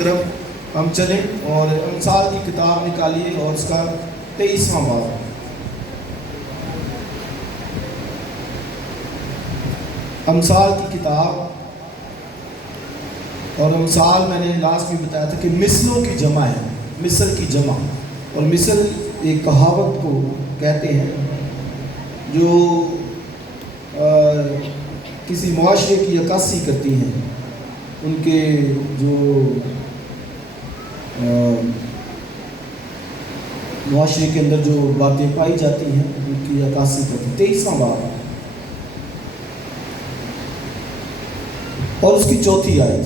طرف ہم چلیں اور امثال کی کتاب نکالیے اور اس کا 23واں باب. امثال کی کتاب. اور امثال میں نے لاسٹ میں بتایا تھا کہ مثلوں کی جمع ہے, مثل کی جمع. اور مثل ایک کہاوت کو کہتے ہیں جو کسی معاشرے کی عکاسی کرتی ہیں, ان کے جو معاشرے کے اندر جو باتیں پائی جاتی ہیں ان کی عکاسی کرتی ہیں. 23واں باب اور اس کی 4تھی آیت.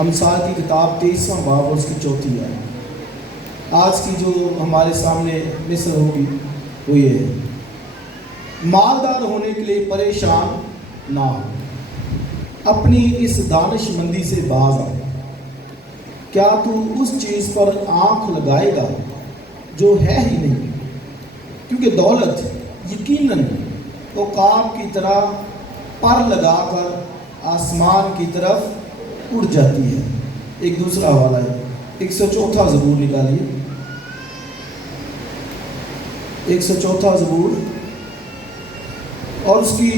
امثال کی کتاب 23واں باب اور اس کی 4تھی آیت. آج کی جو ہمارے سامنے مثل ہوگی وہ یہ ہے: مالدار ہونے کے لیے پریشان نہ ہو, اپنی اس دانش مندی سے باز آ. کیا تو اس چیز پر آنکھ لگائے گا جو ہے ہی نہیں, کیونکہ دولت یقیناً عقاب کی طرح پر لگا کر آسمان کی طرف اڑ جاتی ہے. ایک دوسرا حوالہ ہے 104 زبور نکالیے. 104 زبور اور اس کی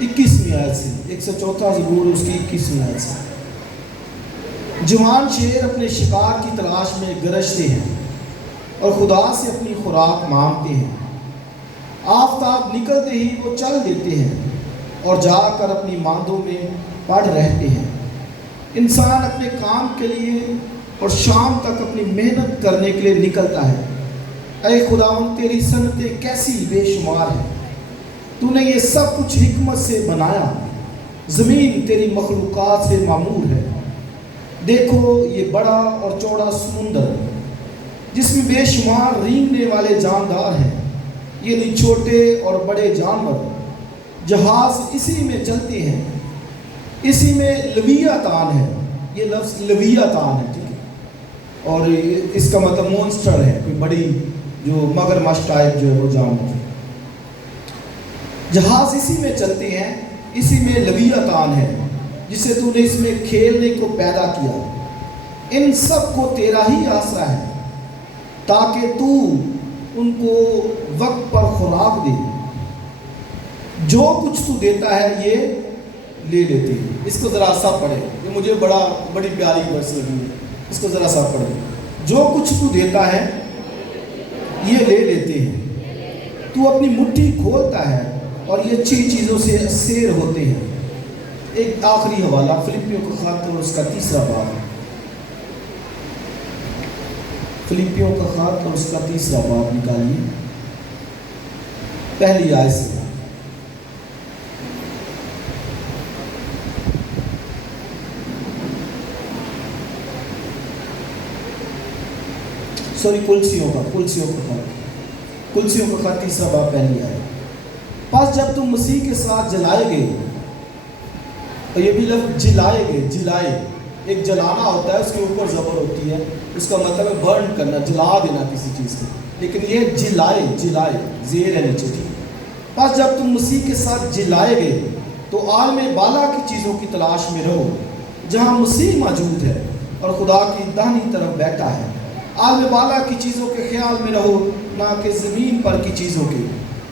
21ویں آیت سے. 104 زبور اس کی 21ویں آیت سے. جوان شیر اپنے شکار کی تلاش میں گرجتے ہیں اور خدا سے اپنی خوراک مانگتے ہیں. آفتاب نکلتے ہی وہ چل دیتے ہیں اور جا کر اپنی ماندوں میں پڑ رہتے ہیں. انسان اپنے کام کے لیے اور شام تک اپنی محنت کرنے کے لیے نکلتا ہے. اے خداوند, تیری صنعتیں کیسی بے شمار ہیں, تو نے یہ سب کچھ حکمت سے بنایا. زمین تیری مخلوقات سے معمور ہے. دیکھو یہ بڑا اور چوڑا سمندر جس میں بے شمار رینگنے والے جاندار ہیں, یعنی چھوٹے اور بڑے جانور. جہاز اسی میں چلتے ہیں, اسی میں لویاتان ہے. یہ لفظ لویاتان ہے, ٹھیک ہے, اور اس کا مطلب مونسٹر ہے, کوئی بڑی جو مگرمچھ ٹائپ جو ہے وہ جانور. جہاز اسی میں چلتے ہیں, اسی میں لویاتان ہے جسے تو نے اس میں کھیلنے کو پیدا کیا. ان سب کو تیرا ہی آسرا ہے تاکہ تو ان کو وقت پر خوراک دے. جو کچھ تو دیتا ہے یہ لے لیتے ہیں. اس کو ذرا سا پڑھے, یہ مجھے بڑی پیاری ورس لگی ہے. اس کو ذرا سا پڑھے. جو کچھ تو دیتا ہے یہ لے لیتے ہیں. تو اپنی مٹھی کھولتا ہے اور یہ اچھی چیزوں سے سیر ہوتے ہیں. ایک آخری حوالہ فلپیوں کا خط اور اس کا 3واں باب. فلپیوں کا خط اور اس کا 3واں باب نکالیے پہلی آیت سے. کلسیوں کا خط 3واں باب پہلی آیت. پس جب تم مسیح کے ساتھ جلائے گئے, اور یہ بھی لفظ جلائے, ایک جلانا ہوتا ہے, اس کے اوپر زبر ہوتی ہے, اس کا مطلب ہے برن کرنا, جلا دینا کسی چیز کو, لیکن یہ جلائے زیر ہے نیچے. پس جب تم مسیح کے ساتھ جلائے گئے تو عالم بالا کی چیزوں کی تلاش میں رہو جہاں مسیح موجود ہے اور خدا کی داہنی طرف بیٹھا ہے. عالم بالا کی چیزوں کے خیال میں رہو, نہ کہ زمین پر کی چیزوں کے,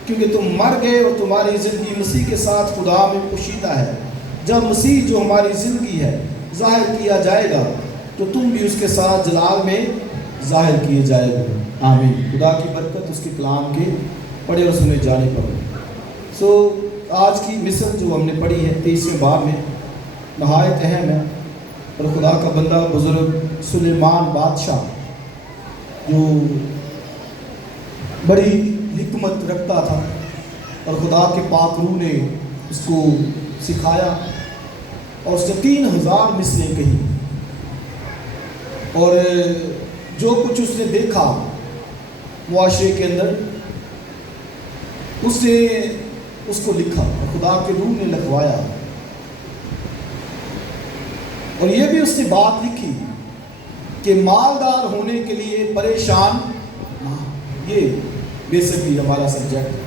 کیونکہ تم مر گئے اور تمہاری زندگی مسیح کے ساتھ خدا میں پوشیدہ ہے. جب مسیح جو ہماری زندگی ہے ظاہر کیا جائے گا تو تم بھی اس کے ساتھ جلال میں ظاہر کیے جائے گا. آمین. خدا کی برکت اس کے کلام کے پڑھے اور سنے جانے پر. آج کی مثل جو ہم نے پڑھی ہے 23ویں باب میں نہایت اہم ہے, اور خدا کا بندہ بزرگ سلیمان بادشاہ جو بڑی حکمت رکھتا تھا اور خدا کے پاک روح نے اس کو سکھایا اور اس نے 3000 مثلیں کہی, اور جو کچھ اس نے دیکھا معاشرے کے اندر اس نے اس کو لکھا اور خدا کے روح نے لکھوایا. اور یہ بھی اس نے بات لکھی کہ مالدار ہونے کے لیے پریشان نہ. یہ بیسکلی ہمارا سبجیکٹ ہے.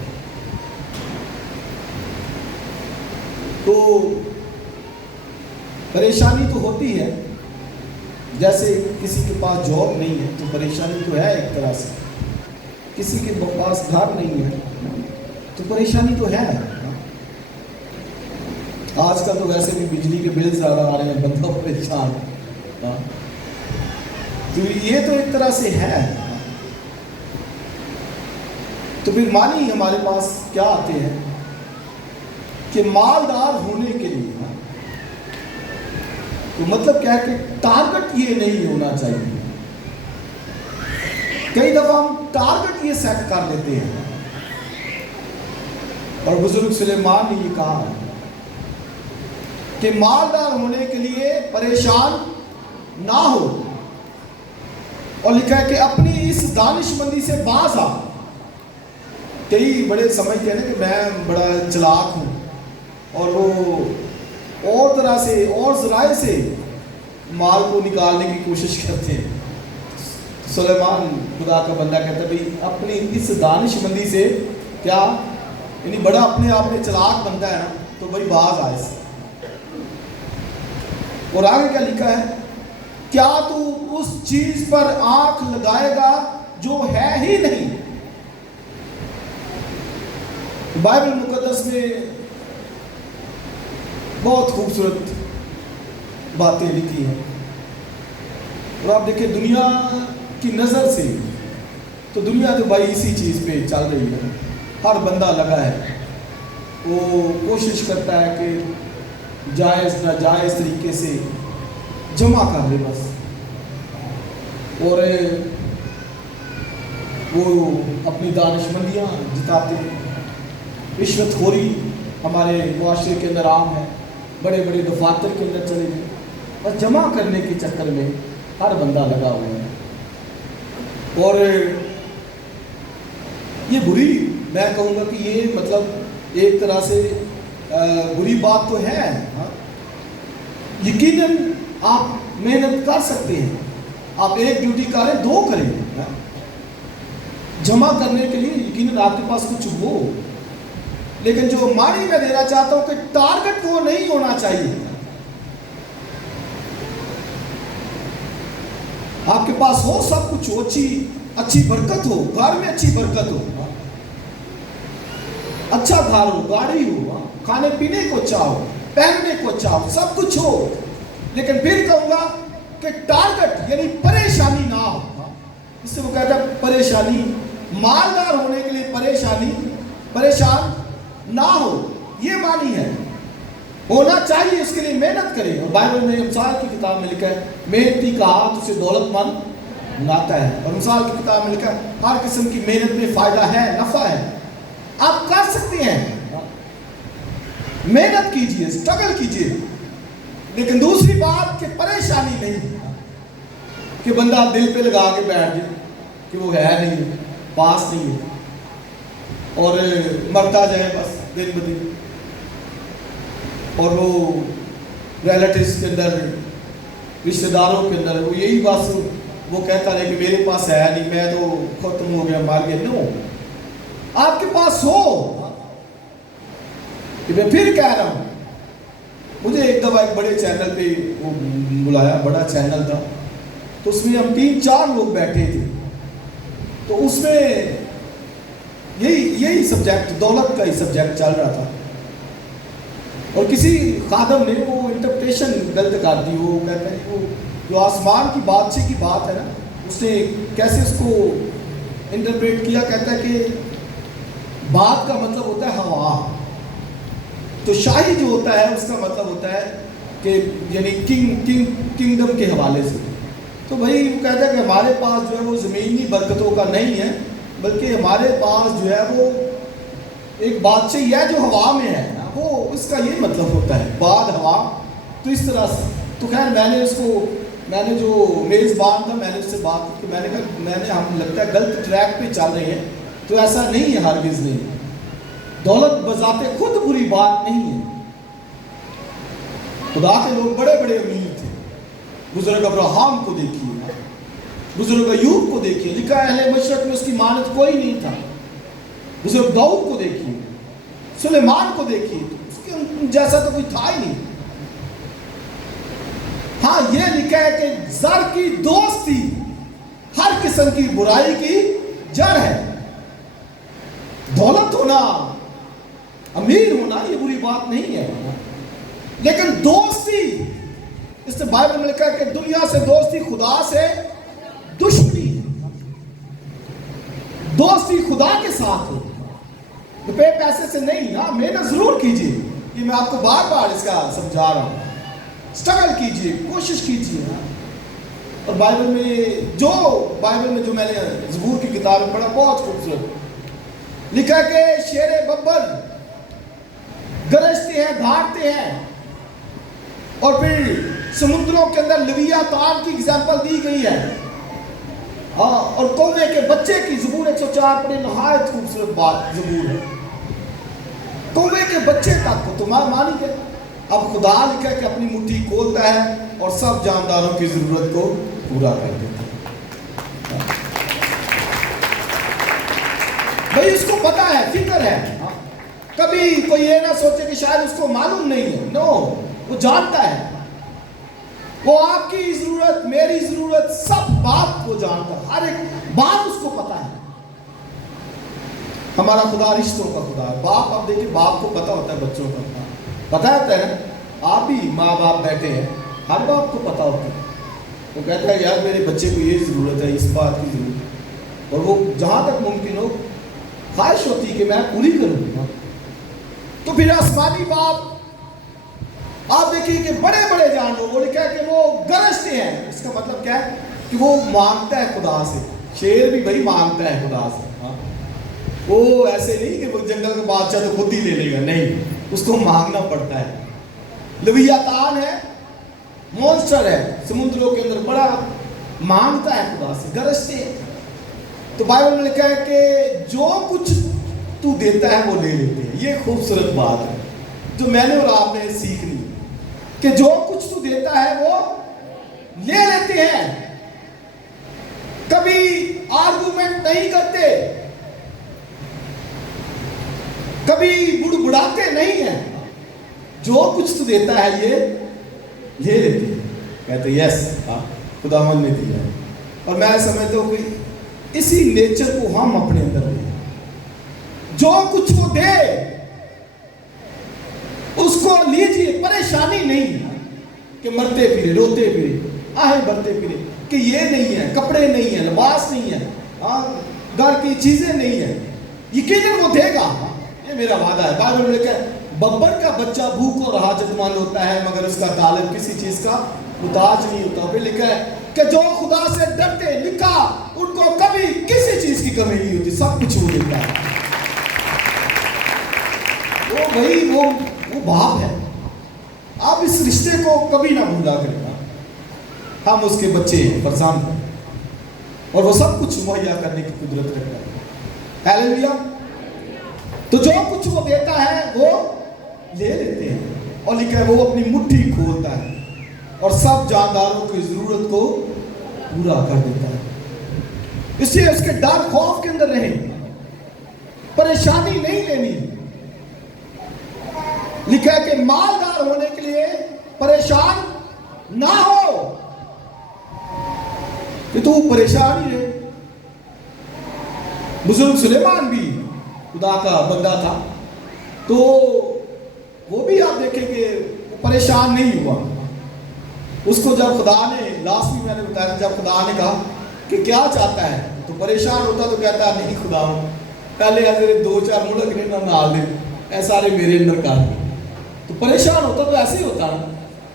تو پریشانی تو ہوتی ہے جیسے کسی کے پاس جاب نہیں ہے تو پریشانی تو ہے ایک طرح سے، کسی کے پاس گھر نہیں ہے تو پریشانی تو ہے۔ آج کل تو ویسے بھی بجلی کے بل زیادہ آ رہے ہیں، بندہ پریشان، تو یہ تو ایک طرح سے ہے۔ تو پھر مانی ہمارے پاس کیا آتے ہیں کہ مالدار ہونے کے لیے تو مطلب کیا ہے کہ ٹارگٹ یہ نہیں ہونا چاہیے۔ کئی دفعہ ہم ٹارگٹ یہ سیٹ کر دیتے ہیں، اور بزرگ سلیمان نے یہ کہا ہے کہ مالدار ہونے کے لیے پریشان نہ ہو، اور لکھا ہے کہ اپنی اس دانش مندی سے باز آ۔ کئی بڑے سمجھتے ہیں نا کہ میں بڑا چلاک ہوں، اور وہ اور طرح سے اور ذرائع سے مال کو نکالنے کی کوشش کرتے ہیں۔ سلیمان خدا کا بندہ کہتا ہے بھئی اپنی اس دانش مندی سے کیا، یعنی بڑا اپنے آپ میں چلاک بنتا ہے نا، تو بھئی باز آئے سے۔ اور آگے کیا لکھا ہے، کیا تو اس چیز پر آنکھ لگائے گا جو ہے ہی نہیں۔ بائبل مقدس میں بہت خوبصورت باتیں لکھی ہیں، اور آپ دیکھیں دنیا کی نظر سے تو دنیا تو بھائی اسی چیز پہ چل رہی ہے، ہر بندہ لگا ہے، وہ کوشش کرتا ہے کہ جائز ناجائز طریقے سے جمع کر لے بس، اور وہ اپنی دانش مندیاں جتاتے ہیں۔ رشوت خوری ہمارے معاشرے کے اندر عام ہے، بڑے بڑے دفاتر کے اندر چلے گئے، بس جمع کرنے کے چکر میں ہر بندہ لگا ہوا ہے۔ اور یہ بری، میں کہوں گا کہ یہ مطلب ایک طرح سے بری بات تو ہے۔ یقیناً آپ محنت کر سکتے ہیں، آپ ایک ڈیوٹی کریں، دو کریں، جمع کرنے کے لیے یقیناً آپ کے پاس کچھ ہو، لیکن جو معنی میں دینا چاہتا ہوں کہ ٹارگٹ وہ نہیں ہونا چاہیے۔ آپ کے پاس ہو سب کچھ ہو، اچھی برکت ہو، گھر میں اچھی برکت ہو، اچھا گھر ہو، گاڑی ہو، کھانے پینے کو اچھا ہو، پہننے کو اچھا ہو، سب کچھ ہو، لیکن پھر کہوں گا کہ ٹارگٹ یعنی پریشانی نہ ہو۔ اس سے وہ کہتا ہے پریشانی، مالدار ہونے کے لیے پریشان نہ ہو، یہ معنی ہے۔ ہونا چاہیے، اس کے لیے محنت کرے، اور بائبل میں امثال کی کتاب میں لکھا ہے محنتی کا ہاتھ اسے دولت مند بناتا ہے، اور امثال کی کتاب میں لکھا ہے ہر قسم کی محنت میں فائدہ ہے، نفع ہے، آپ کر سکتے ہیں، محنت کیجئے، اسٹرگل کیجئے، لیکن دوسری بات کہ پریشانی نہیں کہ بندہ دل پہ لگا کے بیٹھ جائے کہ وہ ہے نہیں، پاس نہیں ہے، اور مرتا جائے بس دن بدن، اور وہ ریلیٹیوز کے اندر، رشتہ داروں کے اندر وہ یہی بس وہ کہتا رہے کہ میرے پاس ہے نہیں، میں تو ختم ہو گیا، مار گیا۔ نو، آپ کے پاس ہو۔ میں پھر کہہ رہا ہوں، مجھے ایک دفعہ ایک بڑے چینل پہ وہ بلایا، بڑا چینل تھا، تو اس میں ہم 3-4 لوگ بیٹھے تھے، تو اس میں یہی سبجیکٹ، دولت کا ہی سبجیکٹ چل رہا تھا، اور کسی خادم نے وہ انٹرپریشن غلط کر دی۔ وہ کہتا ہے وہ جو آسمان کی بادشاہ کی بات ہے نا، اس نے کیسے اس کو انٹرپریٹ کیا، کہتا ہے کہ بات کا مطلب ہوتا ہے ہوا، تو شاہی جو ہوتا ہے اس کا مطلب ہوتا ہے کہ یعنی کنگڈم کے حوالے سے۔ تو بھائی وہ کہتا ہے کہ ہمارے پاس جو ہے وہ زمینی برکتوں کا نہیں ہے، بلکہ ہمارے پاس جو ہے وہ ایک بادشاہی ہے جو ہوا میں ہے، وہ اس کا یہ مطلب ہوتا ہے باد ہوا۔ تو اس طرح سے تو خیر میں نے جو میزبان تھا، میں نے اس سے بات کی، میں نے کہا ہم لگتا ہے غلط ٹریک پہ چل رہے ہیں، تو ایسا نہیں ہے، ہرگز نہیں، دولت بذات خود بری بات نہیں ہے۔ خدا کے لوگ بڑے بڑے امیر تھے، بزرگ ابراہم کو دیکھیے، بزرگ ایوب کو دیکھیے، لکھا ہے اہل مشرق میں اس کی مانت کوئی نہیں تھا، بزرگ داؤد کو دیکھیے، سلیمان کو دیکھیے، اس کے جیسا تو کوئی تھا ہی نہیں۔ ہاں یہ لکھا لکھا ہے کہ زر کی دوستی ہر قسم کی برائی کی جڑ ہے. دولت ہونا، امیر ہونا یہ بری بات نہیں ہے، لیکن دوستی، اس نے بائبل میں لکھا ہے کہ دنیا سے دوستی خدا سے دشمنی. دوستی خدا کے ساتھ ہو، روپے پیسے سے نہیں. ہاں محنت ضرور کیجیے، یہ میں آپ کو بار بار اس کا سمجھا رہا ہوں. اسٹرگل کیجیے، کوشش کیجیے. اور بائبل میں جو میں نے زبور کی کتاب میں پڑھا بہت خوبصورت لکھا ہے کہ شیر ببر گرجتے ہیں، دھاڑتے ہیں، اور پھر سمندروں کے اندر لیویاتان کی اگزامپل دی گئی ہے. اور کوے کے بچے کی زبور 104 پڑھی، نہایت خوبصورت بات زبور ہے. کوے کے بچے تک کو تمہارا مانی گئے. اب خدا لکھا ہے کہ اپنی مٹھی کھولتا ہے اور سب جانداروں کی ضرورت کو پورا کر دیتا ہے. بھئی اس کو پتا ہے، فکر ہے. کبھی کوئی یہ نہ سوچے کہ شاید اس کو معلوم نہیں ہے. نو، وہ جانتا ہے. وہ آپ کی ضرورت، میری ضرورت، سب بات کو جانتا ہے. ہر ایک بات اس کو پتا ہے. ہمارا خدا رشتوں کا خدا ہے. باپ، اب دیکھیں باپ کو پتا ہوتا ہے بچوں کا پتا ہوتا ہے نا. آپ بھی ماں باپ بیٹھے ہیں، ہر باپ کو پتا ہوتا ہے. وہ کہتا ہے یار میرے بچے کو یہ ضرورت ہے، اس بات کی ضرورت ہے، اور وہ جہاں تک ممکن ہو خواہش ہوتی ہے کہ میں پوری کروں. تو پھر آسمانی باپ آپ دیکھیے کہ بڑے بڑے جانور، وہ لکھا ہے کہ وہ گرجتے ہیں. اس کا مطلب کیا ہے کہ وہ مانگتا ہے خدا سے. شیر بھی بھائی مانگتا ہے خدا سے. وہ ایسے نہیں کہ وہ جنگل کا بادشاہ تو خود ہی لے لے گا، نہیں، اس کو مانگنا پڑتا ہے. لیویاتان ہے، مونسٹر ہے سمندروں کے اندر، بڑا مانگتا ہے خدا سے، گرجتے ہیں. تو بائبل میں لکھا ہے کہ جو کچھ تو دیتا ہے وہ لے لیتے ہیں. یہ خوبصورت بات ہے جو میں نے اور آپ نے سیکھنی، کہ جو کچھ تو دیتا ہے وہ لے لیتے ہیں. کبھی آرگومنٹ نہیں کرتے، کبھی بڑبڑاتے نہیں ہیں. جو کچھ تو دیتا ہے یہ لے لیتے ہیں. کہتے یس، خداوند نے دیا. اور میں سمجھتا ہوں کہ اسی نیچر کو ہم اپنے اندر لیں. جو کچھ وہ دے اس کو لیجیے. پریشانی نہیں کہ مرتے پھرے، روتے پھرے، آہیں بھرتے پھرے کہ یہ نہیں ہے، کپڑے نہیں ہیں، لباس نہیں ہے، گھر کی چیزیں نہیں ہیں. یقیناً وہ دے گا، یہ میرا وعدہ ہے. بائبل میں لکھا ہے ببر کا بچہ بھوک اور حاجت مند ہوتا ہے مگر اس کا طالب کسی چیز کا محتاج نہیں ہوتا. پھر لکھا ہے کہ جو خدا سے ڈرتے، لکھا ان کو کبھی کسی چیز کی کمی نہیں ہوتی، سب کچھ وہ دیتا ہے. وہ باپ ہے. آپ اس رشتے کو کبھی نہ بھولا کریں. ہم اس کے بچے ہیں، فرزند ہیں، اور وہ سب کچھ مہیا کرنے کی قدرت رکھتا ہے. ہیلیلویا. تو جو کچھ وہ دیتا ہے وہ لے لیتے ہیں. اور لکھا ہے وہ اپنی مٹھی کھولتا ہے اور سب جانداروں کی ضرورت کو پورا کر دیتا ہے. اس لیے اس کے ڈر خوف کے اندر رہیں، پریشانی نہیں لینی. لکھا ہے کہ مالدار ہونے کے لیے پریشان نہ ہو، کہ تو پریشان ہی رہے. بزرگ سلیمان بھی خدا کا بندہ تھا، تو وہ بھی آپ دیکھیں کہ وہ پریشان نہیں ہوا. اس کو جب خدا نے لاسٹ میں نے بتایا، جب خدا نے کہا کہ کیا چاہتا ہے، تو پریشان ہوتا تو کہتا ہے نہیں خدا پہلے ایسے 2-4 ملک نے نال دے اے سارے میرے اندر کر. تو پریشان ہوتا تو ایسے ہی ہوتا نا،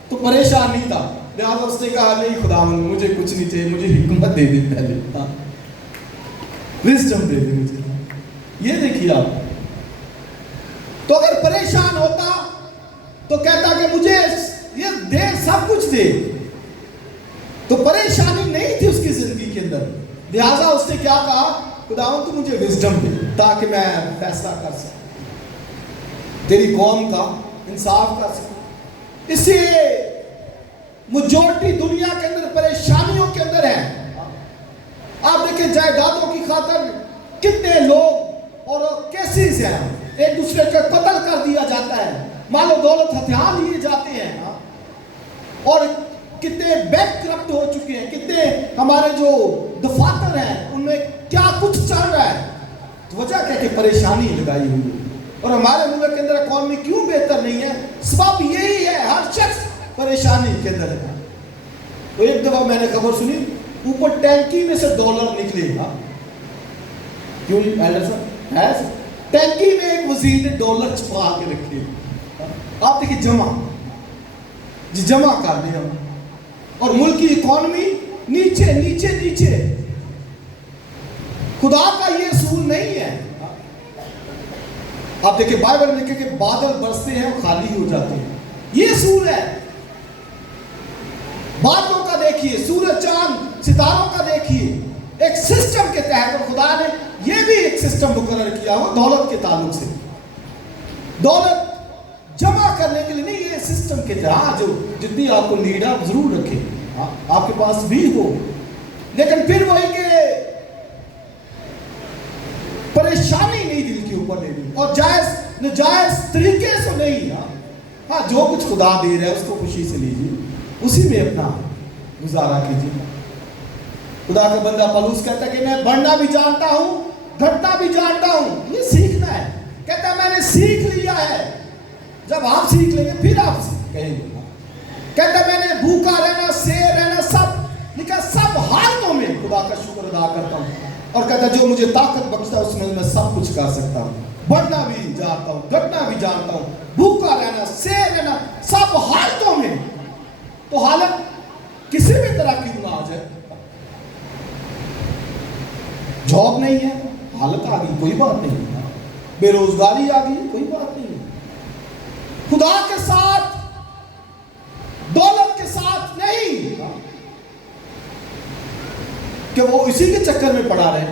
تو پریشان نہیں تھا. لہٰذا اس نے کہا نہیں خدا مجھے کچھ نہیں چاہیے، مجھے حکمت دے دے، پہلے وزڈم دے دے مجھے. یہ دیکھیے آپ، تو اگر پریشان ہوتا تو کہتا کہ مجھے یہ دے، سب کچھ دے. تو پریشانی نہیں تھی اس کی زندگی کے اندر. لہٰذا اس نے کیا کہا، خداوند تو مجھے وزڈم دے تاکہ میں فیصلہ کر سکوں، تیری قوم کا انصاف کر سکوں. اس سے میجورٹی دنیا کے اندر پریشانیوں کے اندر ہے. آپ دیکھیں جائیدادوں کی خاطر کتنے لوگ اور کیسز ہیں، ایک دوسرے کا قتل کر دیا جاتا ہے، مال و دولت ہتھیار لیے جاتے ہیں، اور کتنے بینک کرپٹ ہو چکے ہیں, کتنے ہمارے جو دفاتر ہیں ان میں کیا کچھ چل رہا ہے. تو وجہ کیا کہ پریشانی لگائی ہوئی ہے. اور ہمارے ملک کے اندر اکانومی کیوں بہتر نہیں ہے؟ سبب یہی ہے, ہر شخص پریشانی کے اندر ہے. تو ایک دفعہ میں نے خبر سنی, اوپر ٹینکی میں سے ڈالر نکلے. کیوں ایلڈر صاحب ہے, ٹینکی میں ایک وزیر نے ڈالر چھپا کے رکھے. آپ دیکھیں جمع کر دیا, اور ملک کی اکانومی نیچے نیچے نیچے. خدا کا یہ اصول نہیں ہے. آپ دیکھیں بائبل میں لکھے کہ بادل برستے ہیں اور خالی ہو جاتے ہیں, یہ اصول ہے. بادلوں کا دیکھیے, سورج چاند ستاروں کا دیکھیے, ایک سسٹم کے تحت. اور خدا نے یہ بھی ایک سسٹم مقرر کیا ہو دولت کے تعلق سے, دولت جمع کرنے کے لیے نہیں, یہ سسٹم کے تحت جو جتنی آپ کو نیڈ آپ ضرور رکھیں, آپ کے پاس بھی ہو, لیکن پھر وہی کہ پریشانی نہیں دل کے اوپر لے لی, اور جائز نجائز طریقے سے نہیں. ہاں جو کچھ خدا دے رہا ہے اس کو خوشی سے لیجیے, اسی میں اپنا گزارا کیجیے. خدا کا بندہ پولس کہتا ہے کہ میں بڑھنا بھی جانتا ہوں, گھٹنا بھی جانتا ہوں. یہ سیکھنا ہے. کہتا ہے میں نے سیکھ لیا ہے. جب آپ سیکھ لیں گے پھر آپ کہیں گے. کہتا ہے میں نے بھوکا رہنا, سیر رہنا, سب لکھا, سب حالتوں میں خدا کا شکر ادا کرتا ہوں. اور کہتا ہے جو مجھے طاقت بخشتا ہے اس میں سب کچھ کر سکتا ہوں. بڑھنا بھی جانتا ہوں, گھٹنا بھی جانتا ہوں, بھوکا رہنا, سیر رہنا, سب حالتوں میں. تو حالت کسی بھی طرح کی نہ آ جائے, جاب نہیں ہے, حالت آ گئی, کوئی بات نہیں. بے روزگاری آ گئی, کوئی بات نہیں. خدا کے ساتھ, دولت کے ساتھ نہیں کہ وہ اسی کے چکر میں پڑا رہے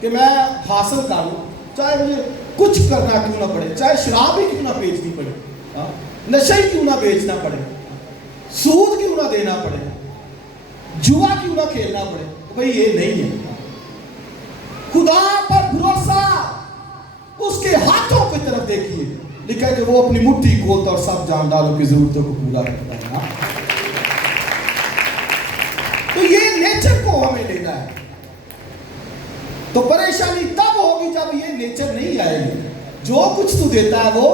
کہ میں حاصل کر لوں, چاہے مجھے کچھ کرنا کیوں نہ پڑے, چاہے شراب ہی کیوں نہ بیچنی پڑے, نشے ہی کیوں نہ بیچنا پڑے, سود کیوں نہ دینا پڑے, جوا کیوں نہ کھیلنا پڑے. بھئی یہ نہیں ہے. خدا پر بھروسہ, اس کے ہاتھوں کی طرف دیکھیے. لکھا ہے کہ وہ اپنی مٹھی کھولتا اور سب جانداروں کی ضرورتوں کو پورا کرتا ہے. تو یہ نیچر کو ہمیں لینا ہے. تو پریشانی تب ہوگی جب یہ نیچر نہیں آئے گی. جو کچھ تو دیتا ہے وہ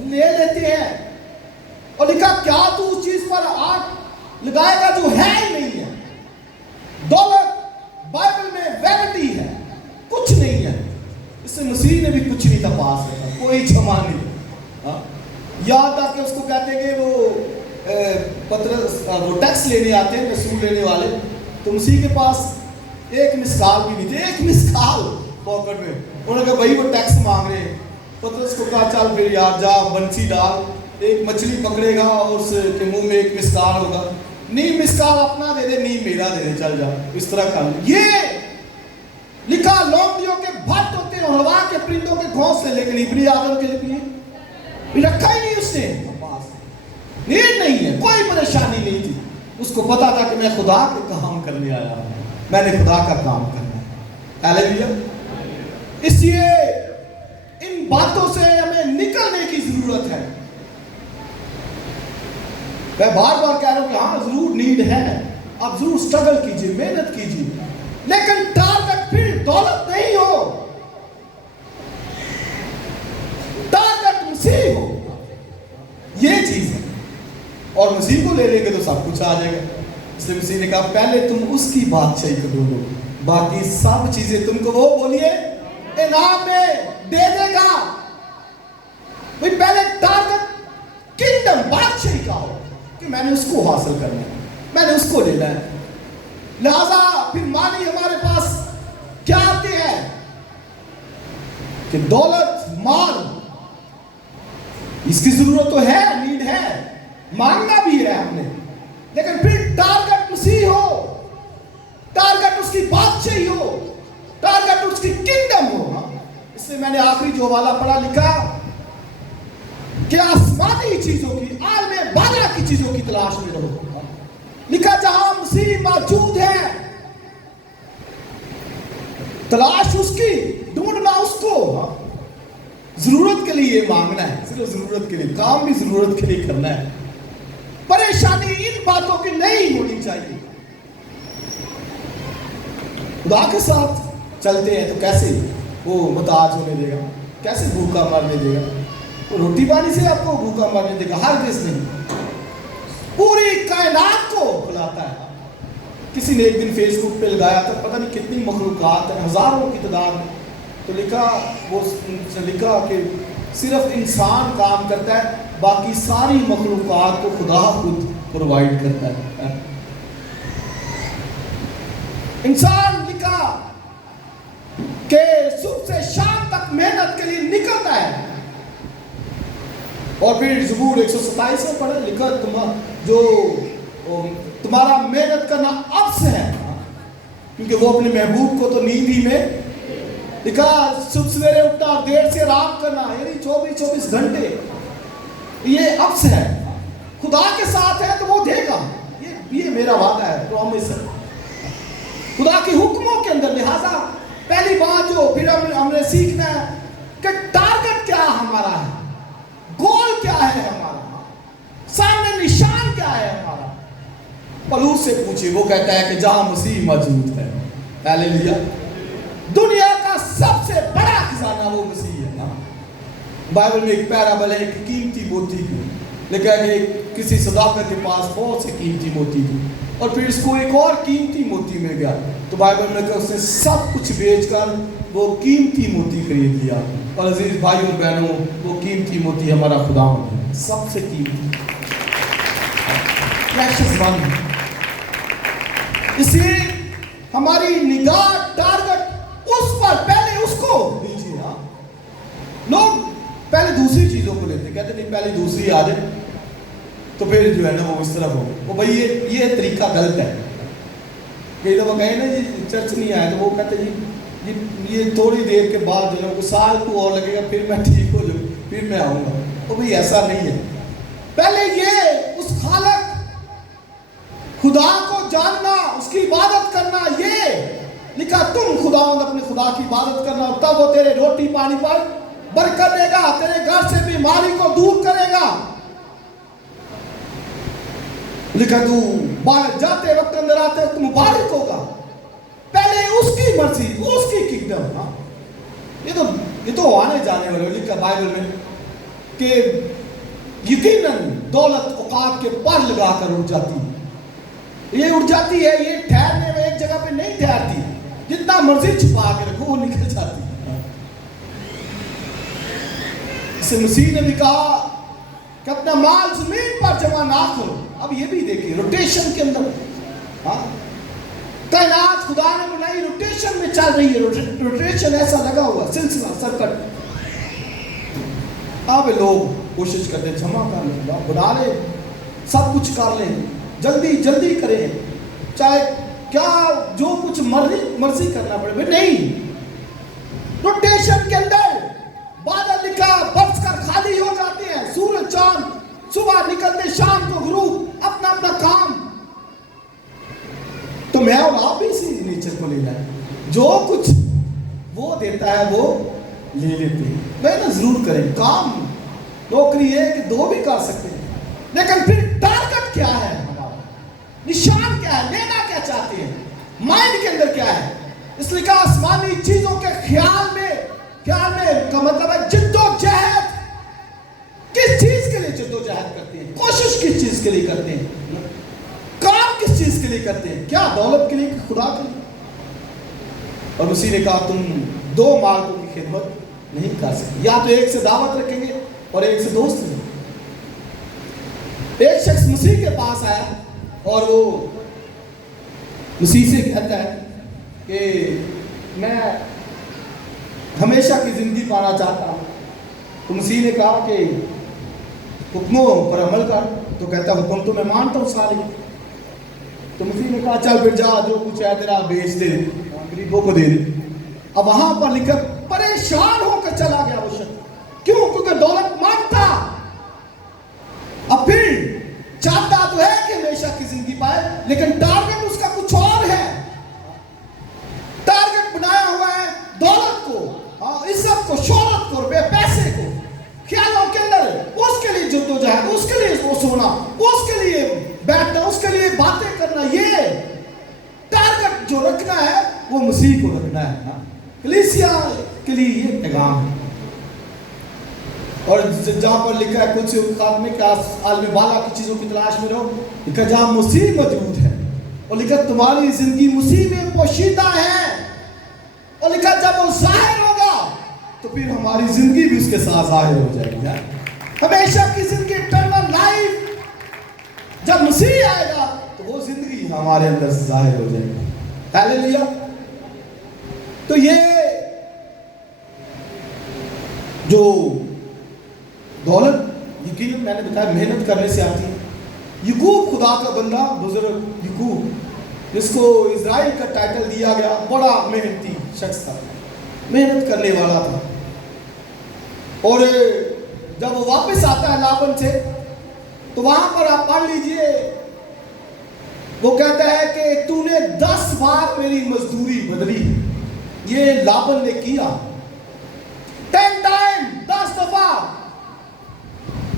لے لیتے ہیں. اور لکھا کیا تو اس چیز پر آنکھ لگائے گا جو ہے ہی نہیں ہے. دولت بائبل میں وینٹی ہے, کچھ نہیں ہے. اس سے مسیح نے بھی کچھ نہیں تھا پاس رکھا, کوئی جمع نہیں. یہاں تک کہ اس کو کہتے ہیں کہ وہ ٹیکس لینے آتے ہیں, رسول لینے والے, تو مسیح کے پاس ایک مسکال بھی نہیں تھے, ایک مسکال پاکٹ میں. انہوں نے کہا بھائی وہ ٹیکس مانگ رہے ہیں. پترس کو کہا چل پھر یار جا بنسی ڈال, ایک مچھلی پکڑے گا اور اس کے منہ میں ایک مسکال ہوگا, نہیں مسکال اپنا دے دے, نہیں میرا دے دے, چل جا اس طرح کر. یہ لکھا لومڑیوں کے بھٹ ہوتے ہیں اور ہوا کے پرندوں کے گھونسلے, لیکن ابن آدم کے لیے رکھا ہی نہیں اس نے. نیڈ نہیں ہے, کوئی پریشانی نہیں تھی. اس کو پتا تھا کہ میں خدا کے کام کرنے آیا ہوں, میں نے خدا کا کام کرنا ہے. ہاللیلویا. اس لیے ان باتوں سے ہمیں نکلنے کی ضرورت ہے. میں بار بار کہہ رہا ہوں کہ ہاں ضرور نیڈ ہے, آپ ضرور سٹرگل کیجئے, محنت کیجئے, لیکن ٹارگٹ پھر دولت نہیں ہو, ٹارگٹ مسیح ہو. یہ چیز ہے. اور مسیح کو لے لیں گے تو سب کچھ آ جائے گا. اس لیے مسیح نے کہا پہلے تم اس کی بادشاہی کو ڈھونڈو, باقی سب چیزیں تم کو وہ بولیے انعام میں دے دے گا. پہلے ٹارگٹ کنگڈم بادشاہی کا ہو کہ میں نے اس کو حاصل کرنا ہے, میں نے اس کو لینا ہے. لہذا پھر مانی ہمارے پاس کیا آتے ہیں کہ دولت, مال, اس کی ضرورت تو ہے, نیڈ ہے, مانگنا بھی ہے ہم نے, لیکن پھر ٹارگٹ مسیح ہو, ٹارگٹ اس کی بادشاہی ہو, ٹارگٹ اس کی کنگڈم ہو. اس سے میں نے آخری جو حوالہ پڑھا, لکھا کہ آسمانی چیزوں کی, عالم بالا کی چیزوں کی تلاش میں رہو. لکھا جہاں مسیح موجود ہے تلاش اس کی, ڈھونڈنا اس کو. ضرورت کے لیے مانگنا ہے, صرف ضرورت کے لیے, کام بھی ضرورت کے لیے کرنا ہے. پریشانی ان باتوں کی نہیں ہونی چاہیے. خدا کے ساتھ چلتے ہیں تو کیسے وہ محتاج ہونے دے گا, کیسے بھوکا مرنے دے گا؟ وہ روٹی پانی سے آپ کو بھوکا مرنے دے گا؟ ہرگز نہیں. پوری کائنات کو کھلاتا ہے. کسی نے ایک دن فیس بک پہ لگایا تھا, پتہ نہیں کتنی مخلوقات ہیں, ہزاروں کی تعداد میں, تو لکھا کہ صرف انسان کام کرتا ہے, باقی ساری مخلوقات کو خدا خود پرووائڈ کرتا ہے. انسان لکھا کہ صبح سے شام تک محنت کے لیے نکلتا ہے, اور پھر زبور 127 میں پڑھا, لکھا تمہارا محنت کرنا اب سے ہے, کیونکہ وہ اپنے محبوب کو تو نیند ہی میں, لکھا صبح سویرے اٹھنا اور دیر سے آرام کرنا, یعنی 24 گھنٹے, یہ اب سے ہے. خدا کے ساتھ ہے تو وہ دے گا, یہ میرا وعدہ ہے, پرومس ہے خدا کے حکموں کے اندر. لہٰذا پہلی بات جو پھر ہم نے سیکھنا ہے کہ ٹارگٹ کیا ہمارا ہے, گول کیا ہے ہمارا, سامنے نشان کیا ہے ہمارا. پولس سے پوچھے, وہ کہتا ہے کہ جہاں مسیح موجود ہے, ہاللیلویا, دنیا کا سب سے بڑا خزانہ وہ مسیح ہے نا. بائبل میں ایک پیرابل ہے, ایک قیمتی موتی کی, لیکن کہ کسی صداقت کے پاس بہت سے قیمتی موتی تھی, اور پھر اس کو ایک اور قیمتی موتی مل گیا, تو بائبل میں کہ اس نے سب کچھ بیچ کر وہ قیمتی موتی خرید لیا. اور عزیز بھائیوں اور بہنوں, وہ قیمتی موتی ہمارا خدا ہے, سب سے قیمتی, پریشس ون. اس لیے ہماری نگاہ ٹارگٹ اس پر, پہلے اس کو دیجیے. ہاں, لوگ پہلے دوسری چیزوں کو لیتے, کہتے نہیں پہلے دوسری آ جائے تو پھر جو ہے نا وہ اس طرف ہو. وہ بھائی یہ طریقہ غلط ہے. کئی دفعہ کہیں نا جی چرچ نہیں آئے, تو وہ کہتے جی یہ تھوڑی دیر کے بعد جو ہے سال کو اور لگے گا, پھر میں ٹھیک ہو جاؤں, پھر میں آؤں گا. وہ بھائی ایسا نہیں ہے. پہلے یہ اس خالق خدا کو جاننا, اس کی عبادت کرنا, یہ لکھا تم خداوند اپنے خدا کی عبادت کرنا, اور تب وہ تیرے روٹی پانی پر برکت دے گا, تیرے گھر سے بیماری کو دور کرے گا. لکھا تو باہر جاتے وقت اندر آتے وقت مبارک ہوگا. پہلے اس کی مرضی, اس کی کingdom. یہ تو آنے جانے والے. لکھا بائبل میں کہ یقیناً دولت اوقات کے پر لگا کر اٹھ جاتی ہے. یہ اٹھ جاتی ہے, یہ ٹھہرنے میں ایک جگہ پہ نہیں ٹھہرتی, جتنا مرضی چھپا کے رکھو وہ نکل جاتی ہے. اسے مسیح نے بھی کہا کہ اپنا مال زمین پر جمع نہ کرو. اب یہ بھی دیکھیے روٹیشن کے اندر, ہاں, کائنات خدا نے بنائی روٹیشن میں چل رہی ہے. روٹیشن ایسا لگا ہوا سلسلہ سرکٹ. اب لوگ کوشش کرتے ہیں جمع کر لیں, بنا لیں, سب کچھ کر لیں, جلدی کریں, چاہے کیا جو کچھ مرضی کرنا پڑے. نہیں, روٹیشن کے اندر بادل لکھا برس کر خالی ہو جاتے ہیں, سورج چاند صبح نکلتے شام کو غروب, اپنا اپنا کام. تو میں اور آپ بھی اسی نیچر کو لے جائیں, جو کچھ وہ دیتا ہے وہ لے لیتے ہیں. محنت ضرور کریں, کام نوکری ہے کہ دو بھی کر سکتے ہیں, لیکن پھر ٹارگٹ کیا ہے ہمارا, نشان کیا ہے, لینا کیا چاہتے ہیں, مائنڈ کے اندر کیا ہے. اس لیے کہا آسمانی چیزوں کے خیال میں کا مطلب ہے جد و جہد. کس چیز کے لیے جد و جہد کرتے ہیں, کوشش کس چیز کے لیے کرتے ہیں, کام کس چیز کے لیے کرتے ہیں, کیا دولت کے لیے, خدا کے لیے. اور اسی نے کہا تم دو مالکوں کی خدمت نہیں کر سکتے, یا تو ایک سے دعوت رکھیں گے اور ایک سے دوست ہیں. ایک شخص مسیح کے پاس آیا اور وہ مسیح سے کہتا ہے کہ میں ہمیشہ کی زندگی پانا چاہتا ہوں. تو مسیح نے کہا کہ حکموں پر عمل کر. تو کہتا حکم تو میں مانتا ہوں سارے. تو مسیح نے کہا چل پھر جا, جو کچھ ہے تیرا بیچ دے, غریبوں کو دے دے. اب وہاں پر لکھ کر پریشان ہو کر چلا گیا وہ شخص. کیوں؟ کیونکہ دولت مانگتا. اب پھر چاہتا تو ہے کہ ہمیشہ کی زندگی پائے, لیکن ٹارگٹ اس کا کچھ اور ہے. ٹارگٹ بنایا ہوا ہے دولت کو, عزت کو, شہرت کو, پیسے کو, خیالوں کے اندر. اس کے لیے جدوجہد, اس کے لیے وہ سونا, اس کے لیے بیٹھنا, اس کے لیے باتیں کرنا. یہ ٹارگٹ جو رکھنا ہے وہ مسیح کو رکھنا ہے. کلیسیا کے لیے یہ پیغام ہے. اور جہاں پر لکھا ہے قدسی اوقات میں کہ عالم بالا کی چیزوں کی تلاش میں رہو، لکھا جہاں مسیح موجود ہے، اور لکھا تمہاری زندگی مسیح میں پوشیدہ ہے، اور لکھا جب وہ ظاہر ہوگا تو پھر ہماری زندگی بھی اس کے ساتھ ظاہر ہو جائے گی. ہمیشہ کی زندگی اٹرنل لائف جب مسیح آئے گا تو وہ زندگی ہمارے اندر سے ظاہر ہو جائے گی. ہیلیلویا. تو یہ جو دولت یقیناً میں نے بتایا محنت کرنے سے آتی ہے. یعقوب خدا کا بندہ بزرگ یعقوب جس کو اسرائیل کا ٹائٹل دیا گیا، بڑا محنتی شخص تھا، محنت کرنے والا تھا. اور جب وہ واپس آتا ہے لابن سے تو وہاں پر آپ پڑھ لیجئے، وہ کہتا ہے کہ تو نے 10 بار میری مزدوری بدلی. یہ لابن نے کیا 10 ٹائم، 10 دفعہ.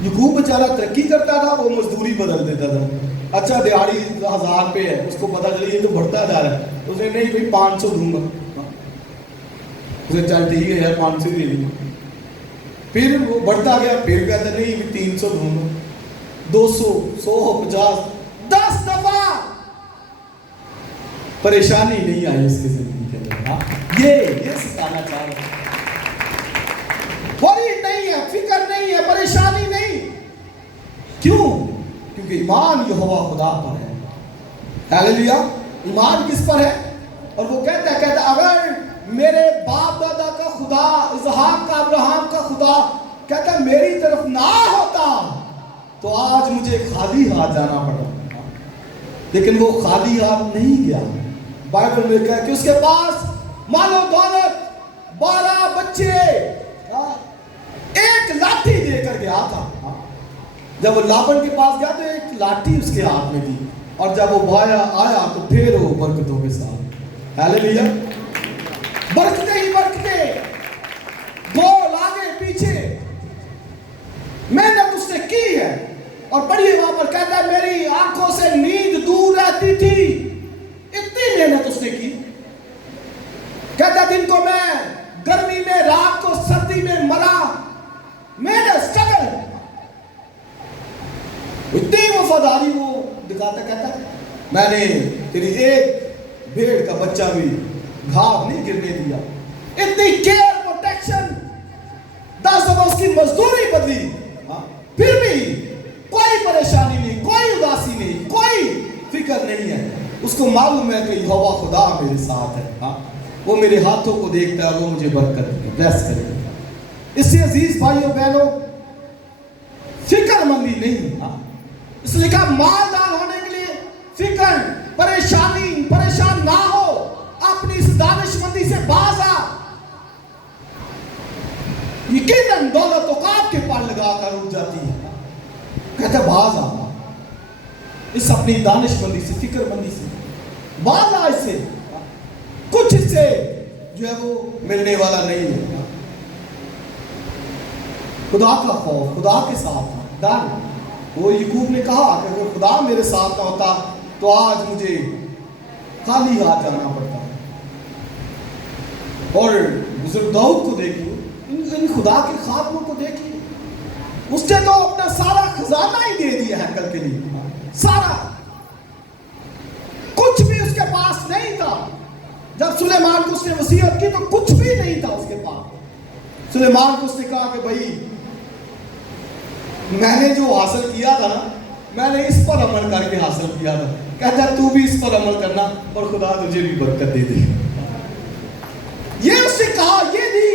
یعقوب بیچارہ ترقی کرتا تھا، وہ مزدوری بدل دیتا تھا. اچھا دیہاڑی 1000 روپے ہے، اس کو پتا چلا یہ تو بڑھتا جا رہا ہے، اس نے نہیں بھائی 500 دوں گا. اسے چل ٹھیک ہے یار 500 دے دوں. پھر وہ بڑھتا گیا، پھر کہتا نہیں میں 300 دوں گا، 200، 150، 10 دفعہ. پریشانی نہیں آئی اس کی زندگی کے اندر. یہ سکھانا چاہ رہا ہوں. وری نہیں ہے، فکر نہیں ہے، پریشانی نہیں. کیوں؟ کیونکہ ایمان یہوہ خدا پر ہے. ہیلیلویا. ایمان کس پر ہے؟ اور وہ کہتا ہے اگر میرے باپ دادا کا خدا، اسحاق کا، ابراہیم کا خدا کہتا ہے میری طرف نہ ہوتا تو آج مجھے خالی ہاتھ جانا پڑا. لیکن وہ خالی ہاتھ نہیں گیا. بائبل میں کہا کہ اس کے پاس مال و دولت، 12 بچے، ایک لاٹھی دے کر گیا تھا. جب وہ لابن کے پاس گیا تو ایک لاٹھی اس کے ہاتھ میں تھی، اور جب وہ آیا تو پھر وہ برکتوں کے ساتھ. ہیلیلویا. برکتیں ہی برکتیں، گول آگے پیچھے. محنت اس نے کی ہے. اور پڑھیے وہاں پر کہتا ہے میری آنکھوں سے نیند دور رہتی تھی. اتنی محنت اس نے کی. کہتا دن کو میں گرمی میں، رات کو سردی میں مرا. محنت، سٹرگل. اتنی وفاداری وہ دکھاتا. کہتا میں نے تیری ایک بھیڑ کا بچہ بھی گھاس نہیں گرنے دیا. اتنی کیئر، پروٹیکشن. 10 دفعہ اس کی مزدوری بدلی، پھر بھی کوئی پریشانی نہیں، کوئی اداسی نہیں، کوئی فکر نہیں ہے. اس کو معلوم ہے کہ یہوہ خدا میرے ساتھ ہے. وہ میرے ہاتھوں کو دیکھتا ہے اور وہ مجھے برکت دے گا، بلیس کرے گا. اس سے عزیز بھائیوں بہنوں، فکر مندی نہیں. اس لیے کہا مالدار ہونے کے لیے فکر، پریشان نہ ہو. اپنی اس دانش مندی سے باز آ. یقیناً دولت اوقات کے پار لگا کر اٹھ جاتی ہے. کہتا باز آ اس اپنی دانش مندی سے، فکر مندی سے باز آ. اس سے کچھ اس سے جو ہے وہ ملنے والا نہیں ہے. خدا کا خوف، خدا کے ساتھ ڈر. وہ یعقوب نے کہا کہ اگر خدا میرے ساتھ نہ ہوتا تو آج مجھے خالی ہاتھ جانا پڑتا. اور بزرگ داؤد کو دیکھیے، ان خدا کے خادموں کو دیکھیے. اس نے تو اپنا سارا خزانہ ہی دے دیا ہیکل کے لیے. سارا کچھ بھی اس کے پاس نہیں تھا. جب سلیمان کو اس نے وصیت کی تو کچھ بھی نہیں تھا اس کے پاس. سلیمان کو اس نے کہا کہ بھائی میں نے جو حاصل کیا تھا نا، میں نے اس پر عمل کر کے حاصل کیا تھا. کہتا ہے تو بھی اس پر عمل کرنا اور خدا تجھے بھی برکت دے دے. یہ اس نے کہا، یہ دی،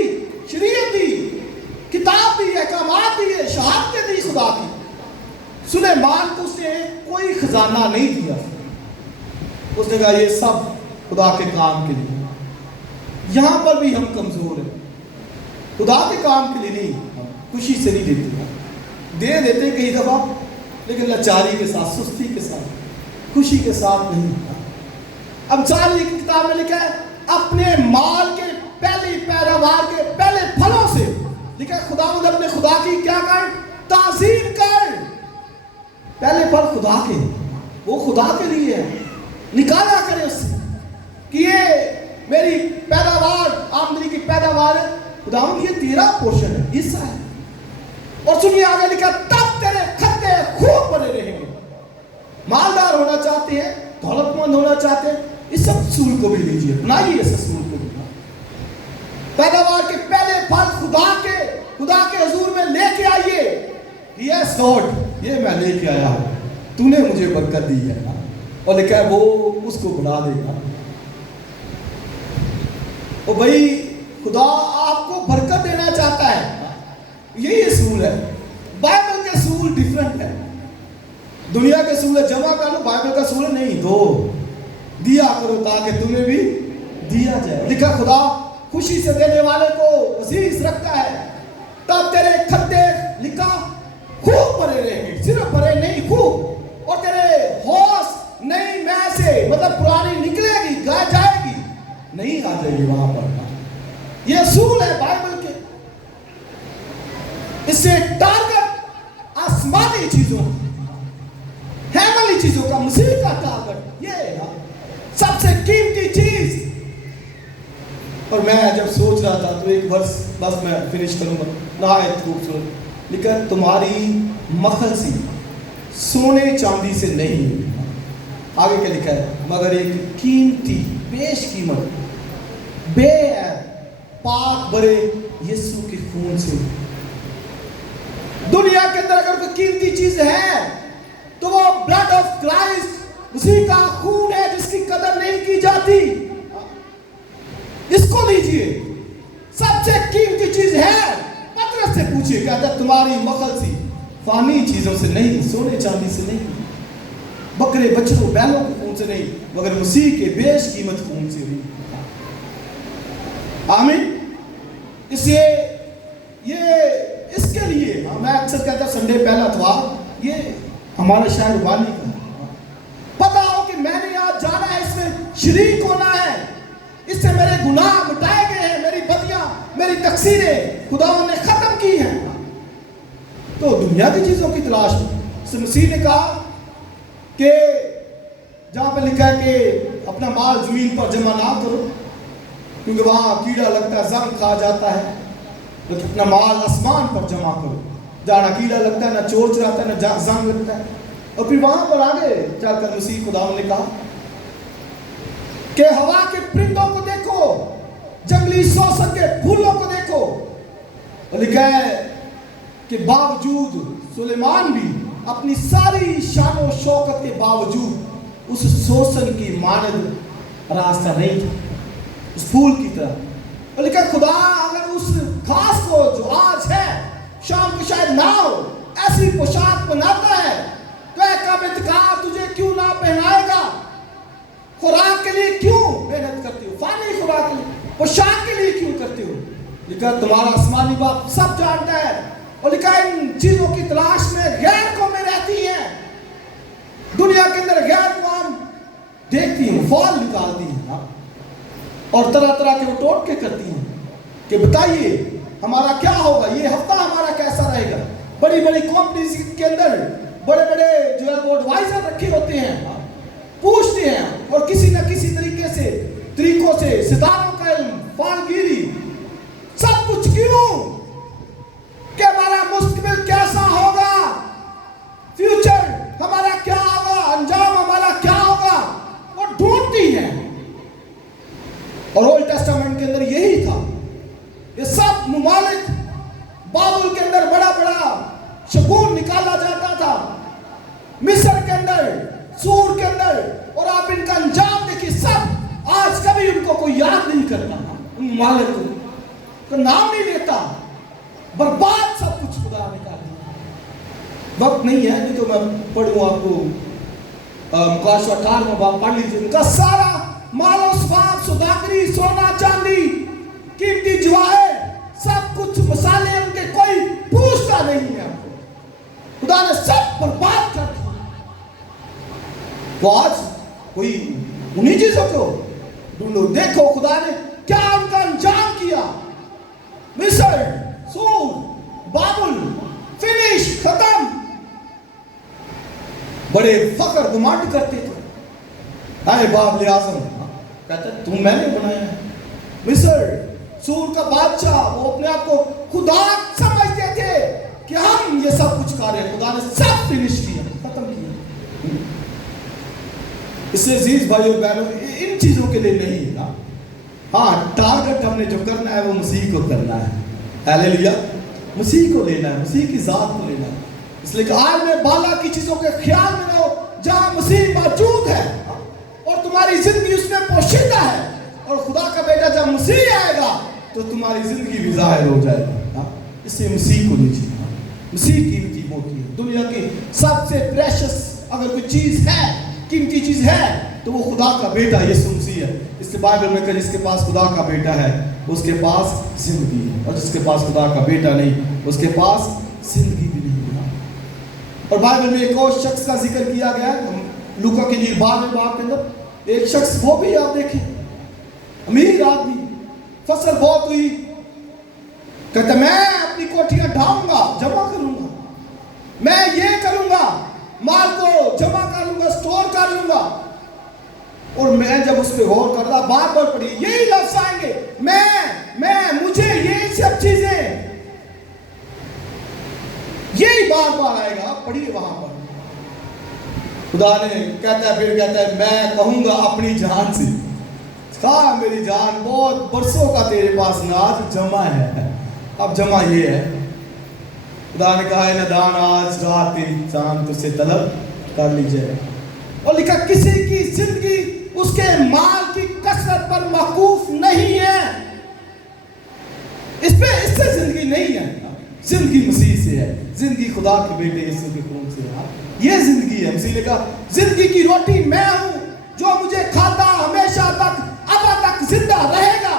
شریعت دی، کتاب دی، احکامات دی، شہادتیں دی خدا کی. سلیمان کو اس نے کوئی خزانہ نہیں دیا. اس نے کہا یہ سب خدا کے کام کے لیے. یہاں پر بھی ہم کمزور ہیں. خدا کے کام کے لیے نہیں، خوشی سے نہیں دیتے. دے دیتے کئی دفعہ لیکن لاچاری کے ساتھ، سستی کے ساتھ، خوشی کے ساتھ نہیں. امثال کی کتاب میں لکھا ہے اپنے مال کے پہلی پیداوار کے پہلے پھلوں سے، لکھا ہے خداوند اپنے خدا کی کیا کر؟ تعظیم کر. پہلے پھل خدا کے، وہ خدا کے لیے ہے. نکالا کرے اس سے کہ یہ میری پیداوار آمدنی کی پیداوار ہے، خداوند یہ تیرا پورشن ہے، حصہ ہے. اور سنیے آگے لکھا تب تیرے کھتے خوب بنے رہیں گے. مالدار ہونا چاہتے ہیں، دولت مند ہونا چاہتے ہیں، اس سب اصول کو بھی لیجیے، اپنائیے اس اصول کو بھی. پیداوار کے پہلے پھل خدا کے حضور میں لے کے آئیے. یس گاڈ، یہ میں لے کے آیا ہوں، تو نے مجھے برکت دی ہے. اور لکھا ہے وہ اس کو بڑھا دے گا. اور بھائی خدا آپ کو برکت دینا چاہتا ہے، یہی اصول ہے. بائبل کے اصول ڈیفرنٹ ہے. دنیا کے اصول ہے جمع کر لو، بائبل کا اصول ہے نہیں، دو دیا کرو تاکہ تمہیں بھی دیا جائے. لکھا خدا خوشی سے دینے والے کو عزیز رکھتا ہے. تب تیرے کھتے لکھا خوب بھرے رہیں گے، صرف بھرے نہیں خوب. اور تیرے ہوش نئی میں سے، مطلب پرانی نکلے گی، گا جائے گی، نہیں آ جائے گی وہاں پر. یہ اصول ہے بائبل کے. اس سے ٹارگٹ آسمانی چیزوں، ہیملی چیزوں کا، مسیح کا ٹارگٹ یہ ہے سب سے قیمتی چیز. اور میں جب سوچ رہا تھا تو ایک ورس بس میں فنش کروں گا، نہایت خوبصورت. لیکن تمہاری مخلصی سونے چاندی سے نہیں، آگے کیا لکھا ہے، مگر ایک قیمتی بیش قیمت بے عیب پاک برے یسوع کے خون سے. دنیا کے اندر اگر کوئی قیمتی چیز ہے تو وہ بلڈ آف کرائسٹ، اسی کا خون ہے جس کی قدر نہیں کی جاتی. اس کو لیجئے، سب سے قیمتی چیز ہے. پترس سے پوچھئے، کہتا ہے تمہاری مخلصی فانی چیزوں سے نہیں، سونے چاندی سے نہیں، بکرے بچڑوں بیلوں کے خون سے نہیں، مگر مسیح کے بیش قیمت خون سے نہیں. آمین. اس کے لیے میں اکثر کہتا ہوں سنڈے پہلا اتوار یہ ہمارے شاعر بانی کا پتا ہو کہ میں نے آج جانا ہے، اس میں شریک ہونا ہے، اس سے میرے گناہ مٹائے گئے ہیں، میری بدیاں، میری تقصیریں خدا نے ختم کی ہیں. تو دنیا کی چیزوں کی تلاش میں مسیح نے کہا کہ جہاں پہ لکھا ہے کہ اپنا مال زمین پر جمع نہ کرو کیونکہ وہاں کیڑا لگتا ہے، زنگ کھا جاتا ہے، لیکن اپنا مال آسمان پر جمع کرو جہاں نہ کیڑا لگتا ہے، نہ چور چراتا ہے، نہ زنگ لگتا ہے. اور پھر وہاں پر آگے چل کر مسیح خدا نے کہا کہ ہوا کے پرندوں کو دیکھو، جنگلی سوسن کے پھولوں کو دیکھو. اور لکھا ہے کہ باوجود سلیمان بھی اپنی ساری شان و شوکت کے باوجود اس سوسن کی مانند راستہ نہیں تھا، اس پھول کی طرح. اور لکھا خدا اگر اس گھاس کو جو آج ہے شام کو شاید نہ ہو ایسی پوشاک بناتا ہے تو اے کابتکار تجھے کیوں نہ پہنائے گا؟ خوراک کے لیے کیوں محنت کرتے ہو؟ فانی خوراک کے لیے، پوشاک کے لیے کیوں کرتے ہو؟ لکھا تمہارا آسمانی باپ سب جانتا ہے. اور لکھا ان چیزوں کی تلاش میں غیر قومیں رہتی ہیں. دنیا کے اندر غیر قوم دیکھتی ہیں، فال نکالتی ہیں اور طرح طرح کے وہ ٹوٹکے کرتی ہیں کہ بتائیے ہمارا کیا ہوگا، یہ ہفتہ ہمارا کیسا رہے گا. بڑی بڑی کمپنیز کے اندر بڑے بڑے جو ہے وہ ایڈوائزر رکھے ہوتے ہیں، پوچھتے ہیں اور کسی نہ کسی طریقوں سے ستاروں کا علم، فال گیری، سب کچھ کیوں کہ ہمارا مستقبل کیسا ہوگا، فیوچر ہمارا کیا ہوگا، انجام ہمارا کیا ہوگا، وہ ڈھونڈتی ہیں. اور اولڈ ٹیسٹامنٹ کے اندر یہی تھا. یہ سب ممالک بابل کے اندر بڑا بڑا شگون نکالا جاتا تھا، مصر کے اندر، سور کے اندر، اور آپ ان کا انجام دیکھیں. سب آج کبھی ان کو کوئی یاد نہیں کرتا، ان ممالک کو نام نہیں لیتا، برباد سب کچھ خدا نے کر دیا. وقت نہیں ہے نہیں تو میں پڑھوں آپ کو مکاشفہ 18واں باب پڑھ لیجیے. ان کا سارا مال و اسباب، سوداگری، سونا چاندی، قیمتی جواہر، سب کچھ مسالے ان کے کوئی پوچھتا نہیں ہے. خدا نے سب برباد کر دیا. تو آج کوئی انہی چیزوں کو ڈھونڈو. دیکھو خدا نے کیا ان کا انجام کیا. مصر، سور، بابل، فنش، ختم. بڑے فخر گمانڈ کرتے تھے. اے بابل اعظم، کہتا ہے تم میں نے بنایا ہے. مصر سور کا بادشاہ وہ اپنے آپ کو خدا سمجھتے تھے کہ ہم یہ سب کچھ کر رہے ہیں. خدا نے سب فنش کیا, ختم کیا. اس سے عزیز بھائیو بہنوں ان چیزوں کے لیے نہیں نا, ہاں ٹارگٹ ہم نے جو کرنا ہے وہ مسیح کو کرنا ہے. ہیلیلویا, مسیح کو لینا ہے, مسیح کی ذات کو لینا ہے. اس لیے کہ آج میں بالا کی چیزوں کے خیال میں رہو جہاں مسیح موجود ہے اور تمہاری زندگی اس میں پوشیدہ ہے, اور خدا کا بیٹا جب مسیح آئے گا تو تمہاری زندگی بھی ظاہر ہو جائے گا. اس لیے مسیح کو لیجیے. مسیح قیمتی ہوتی ہے. دنیا کی سب سے پریشس اگر کوئی چیز ہے, قیمتی چیز ہے, تو وہ خدا کا بیٹا یسوع مسیح ہے. اس سے بائبل میں کہ جس کے پاس خدا کا بیٹا ہے اس کے پاس زندگی ہے, اور جس کے پاس خدا کا بیٹا نہیں اس کے پاس زندگی بھی نہیں ہے. اور بائبل میں ایک اور شخص کا ذکر کیا گیا ہے لوکا کے انجیل 12 باب کے اندر. ایک شخص وہ بھی آپ دیکھیں, امیر آدمی, فصل بہت ہوئی, کہتا میں اپنی کوٹھیاں ڈھاؤں گا, جمع کروں گا, میں یہ کروں گا, مال کو جمع کر لوں گا, سٹور کر لوں گا. اور میں جب اس پہ غور کر رہا بار بار پڑھی یہی لفظ آئیں گے, میں مجھے یہ سب چیزیں, یہی بار بار آئے گا. پڑھیے وہاں پر خدا نے کہتا ہے, پھر کہتا ہے میں کہوں گا اپنی جان سے, کہا میری جان بہت برسوں کا تیرے پاس ناز جمع ہے, اب جمع یہ ہے. خدا نے کہا ہے ندان آج رات تیری جان تجھ سے طلب کر لی جائے. اور لکھا کسی کی زندگی اس کے مال کی کثرت پر موقوف نہیں ہے. اس سے زندگی نہیں ہے, زندگی مسیح سے ہے, زندگی خدا کے بیٹے یسوع کے خون سے ہے. یہ زندگی ہے. مسیح نے کہا زندگی کی روٹی میں ہوں, جو مجھے کھاتا ہمیشہ تک ابد تک زندہ رہے گا,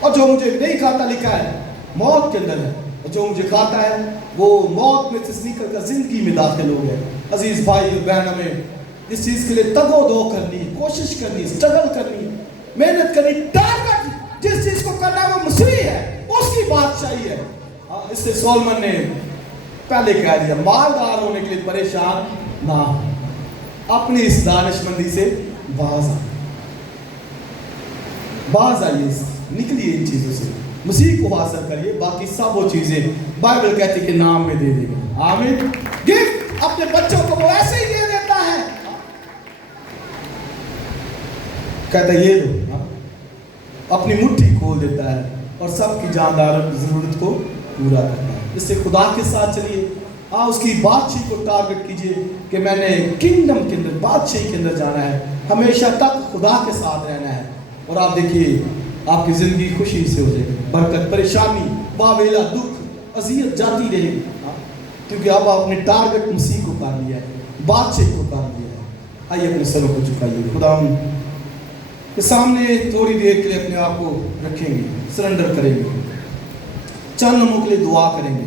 اور جو مجھے نہیں کھاتا لکھا ہے موت کے اندر ہے, اور جو مجھے کھاتا ہے وہ موت میں سے نکل کر زندگی میں داخل ہو گیا. عزیز بھائی اور بہن, ہمیں اس چیز کے لیے تگ و دو کرنی ہے, کوشش کرنی ہے, سٹرگل کرنی ہے, محنت کرنی. ٹارگٹ جس چیز کو کرنا ہے وہ مسیح ہے, اس کی بادشاہی ہے. اس سے سولمن نے پہلے کہہ دیا مالدار ہونے کے لیے پریشان نہ ہو, اپنی اس دانش مندی سے باز آئیے, نکلیے ان چیزوں سے, مسیح کو حاصل کریے, باقی سب وہ چیزیں بائبل کہتی کہ نام میں دے دے گا. آمین. گفٹ اپنے بچوں کو وہ ایسے ہی دے دیتا ہے, کہتا ہے یہ لو, اپنی مٹھی کھول دیتا ہے اور سب کی جاندار ضرورت کو پورا کرتا ہے. اس سے خدا کے ساتھ چلیے, اس کی بادشاہی کو ٹارگٹ کیجئے کہ میں نے کنگڈم کے اندر, بادشاہی کے اندر جانا ہے, ہمیشہ تک خدا کے ساتھ رہنا ہے. اور آپ دیکھیے آپ کی زندگی خوشی سے ہو جائے گی, برکت, پریشانی, واویلا, دکھ, اذیت جاتی رہے گی, کیونکہ اب آپ نے ٹارگٹ مسیح کو کر لیا ہے, بادشاہی کو کر لیا ہے. آئیے اپنے سروں کو جھکائیے, خدا کے سامنے تھوڑی دیر کے لیے اپنے آپ کو رکھیں گے, سرنڈر کریں گے, چند لمحوں کے لیے دعا کریں گے.